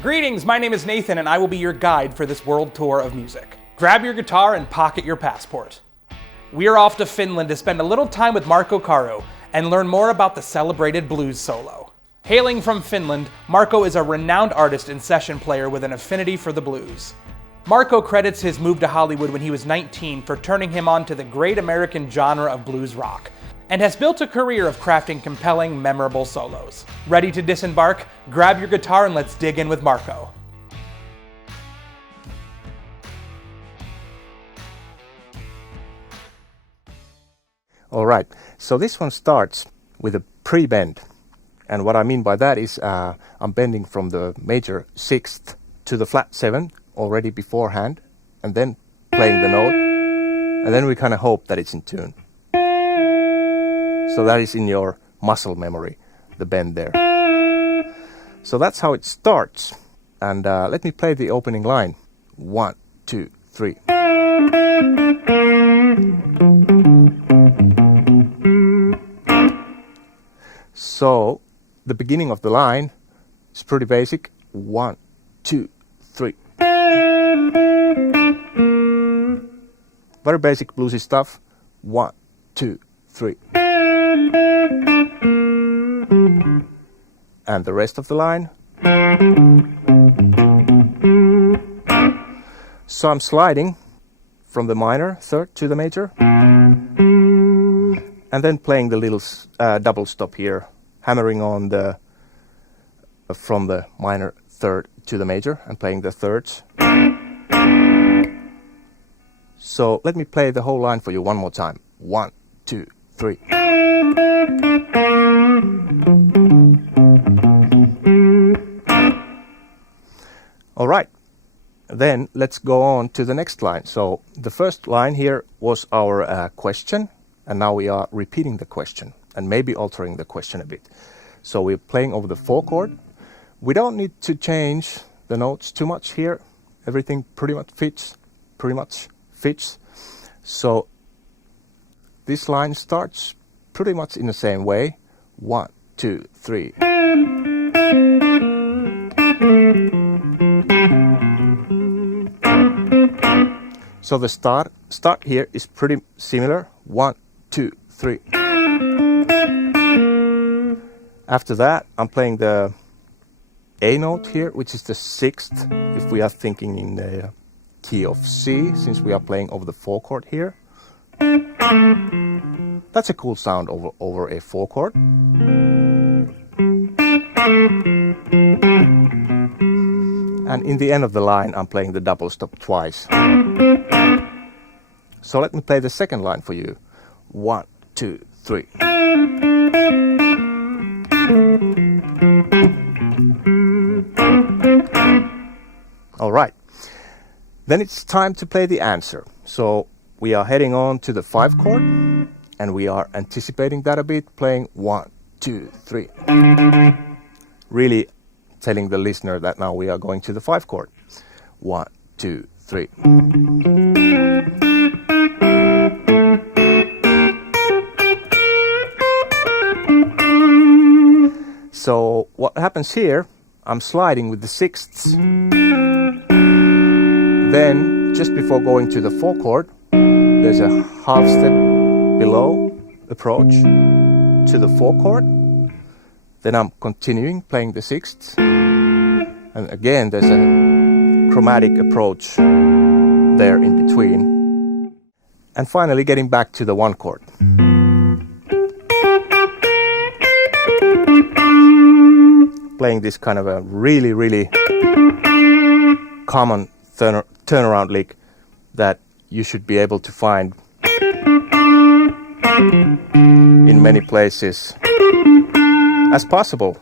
Greetings, my name is Nathan and I will be your guide for this world tour of music. Grab your guitar and pocket your passport. We are off to Finland to spend a little time with Marko Karhu and learn more about the celebrated blues solo. Hailing from Finland, Marko is a renowned artist and session player with an affinity for the blues. Marko credits his move to Hollywood when he was 19 for turning him on to the great American genre of blues rock, and has built a career of crafting compelling, memorable solos. Ready to disembark? Grab your guitar and let's dig in with Marko. All right, so this one starts with a pre-bend. And what I mean by that is I'm bending from the major sixth to the flat seventh already beforehand, and then playing the note, and then we kind of hope that it's in tune. So that is in your muscle memory, the bend there. So that's how it starts. And let me play the opening line. 1, 2, 3. So the beginning of the line is pretty basic. 1, 2, 3. Very basic bluesy stuff. 1, 2, 3. And the rest of the line. So I'm sliding from the minor third to the major, and then playing the little double stop here, hammering on the from the minor third to the major and playing the thirds. So let me play the whole line for you one more time. 1, 2, 3. All right, then let's go on to the next line. So the first line here was our question, and now we are repeating the question and maybe altering the question a bit. So we're playing over the 4 chord. We don't need to change the notes too much here. Everything pretty much fits. So this line starts pretty much in the same way. 1, 2, 3. So the start here is pretty similar. 1, 2, 3. After that, I'm playing the A note here, which is the 6th, if we are thinking in the key of C, since we are playing over the 4 chord here. That's a cool sound over a 4 chord. And in the end of the line, I'm playing the double stop twice. So let me play the second line for you. 1, 2, 3. All right. Then it's time to play the answer. So we are heading on to the 5 chord, and we are anticipating that a bit, playing 1, 2, 3. Really telling the listener that now we are going to the 5 chord. 1, 2, 3. So what happens here, I'm sliding with the 6ths. Then, just before going to the 4 chord, there's a half step below approach to the 4 chord. Then I'm continuing playing the 6ths. And again, there's a chromatic approach there in between. And finally getting back to the 1 chord. Playing this kind of a really common turnaround lick that you should be able to find in many places as possible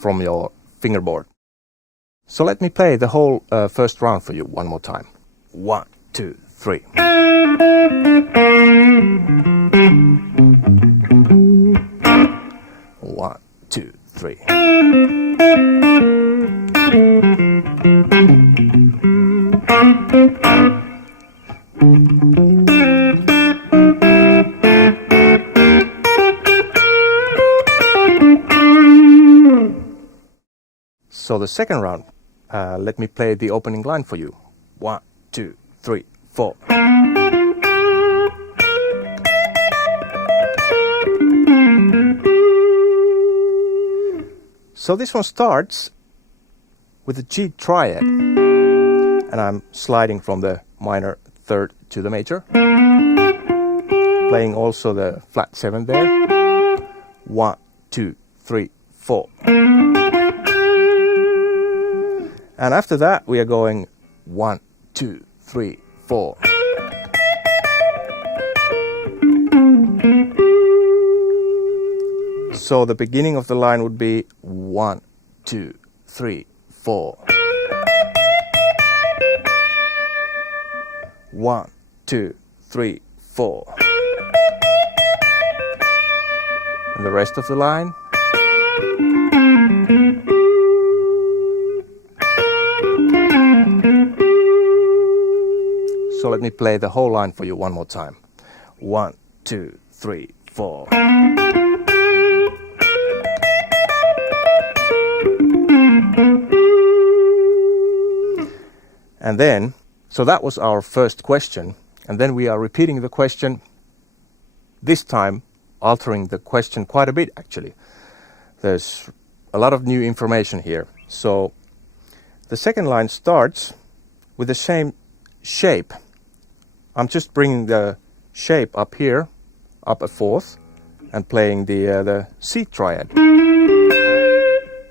from your fingerboard. So let me play the whole first round for you one more time. 1, 2, 3. One, 2, 3. So the second round, let me play the opening line for you. 1, 2, 3, 4. So this one starts with a G triad, and I'm sliding from the minor third to the major, playing also the flat 7 there. 1, 2, 3, 4. And after that we are going 1, 2, 3, 4. So the beginning of the line would be 1, 2, 3, 4. 1, 2, 3, 4. And the rest of the line. So let me play the whole line for you one more time. 1, 2, 3, 4. And then, so that was our first question. And then we are repeating the question, this time altering the question quite a bit actually. There's a lot of new information here. So the second line starts with the same shape. I'm just bringing the shape up here, up a fourth, and playing the C triad.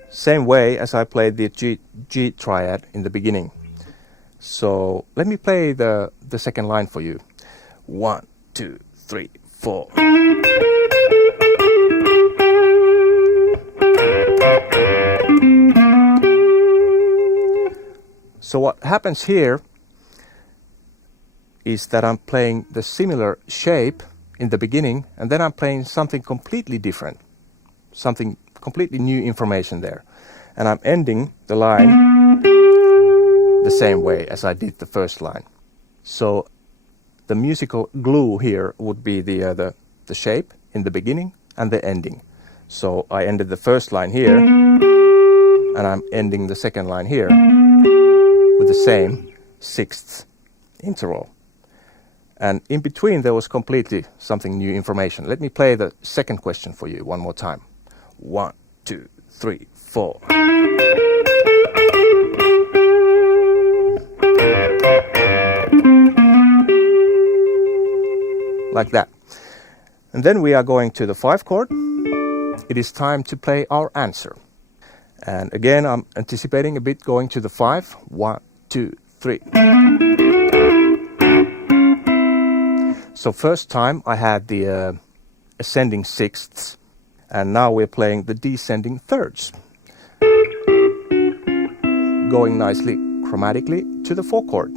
Same way as I played the G triad in the beginning. So let me play the second line for you. 1, 2, 3, 4. So what happens here is that I'm playing the similar shape in the beginning, and then I'm playing something completely different, something completely new information there. And I'm ending the line the same way as I did the first line. So the musical glue here would be the shape in the beginning and the ending. So I ended the first line here, and I'm ending the second line here with the same sixth interval. And in between there was completely something new information. Let me play the second question for you one more time. 1, 2, 3, 4. Like that. And then we are going to the 5 chord. It is time to play our answer. And again, I'm anticipating a bit going to the 5. 1, 2, 3. So first time I had the ascending sixths, and now we're playing the descending thirds. Going nicely chromatically to the 4 chord.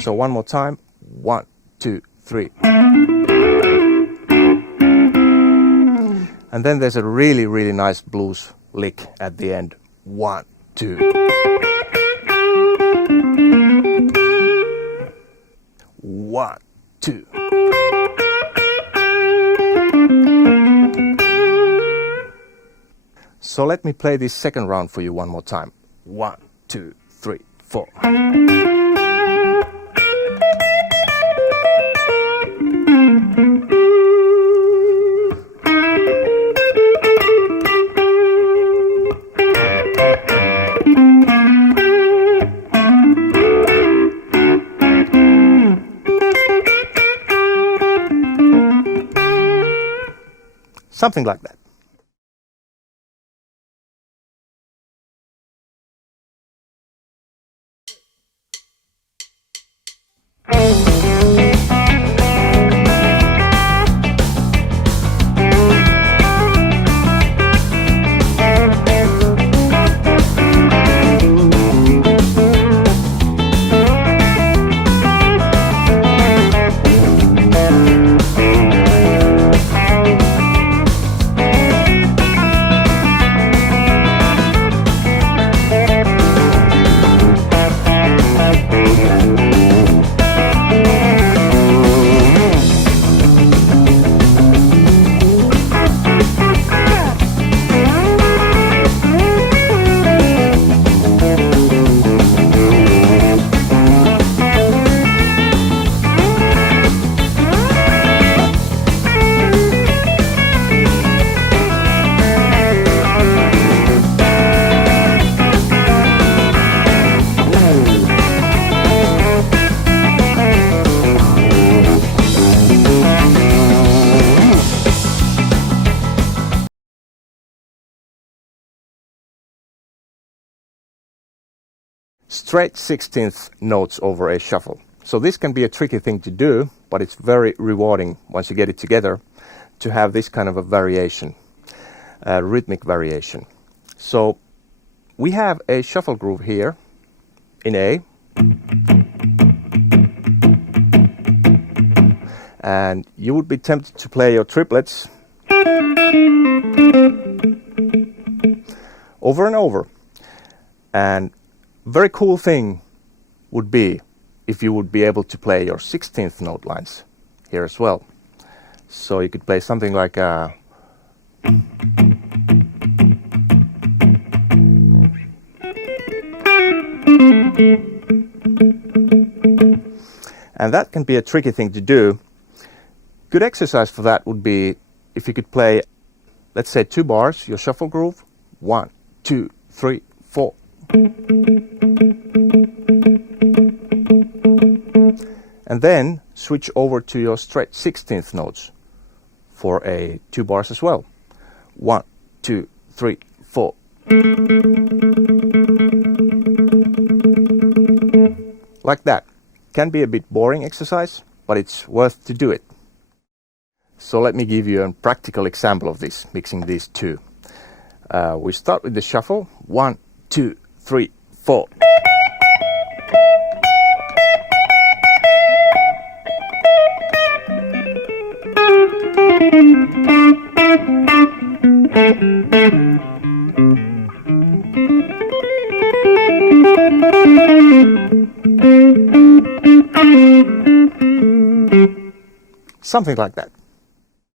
So one more time. 1, 2, 3. And then there's a really, really nice blues lick at the end. 1, 2. 1, 2. So let me play this second round for you one more time. 1, 2, 3, 4. Something like that. straight 16th notes over a shuffle. So this can be a tricky thing to do, but it's very rewarding once you get it together to have this kind of a variation, rhythmic variation. So we have a shuffle groove here in A, and you would be tempted to play your triplets over and over. And very cool thing would be if you would be able to play your 16th note lines here as well. So you could play something like a and that can be a tricky thing to do. Good exercise for that would be if you could play, let's say 2 bars, your shuffle groove, 1, 2, 3, 4. And then switch over to your straight 16th notes for a 2 bars as well. 1, 2, 3, 4. Like that. Can be a bit boring exercise, but it's worth to do it. So let me give you a practical example of this, mixing these two. We start with the shuffle. 1, 2, 3, 4. Something like that.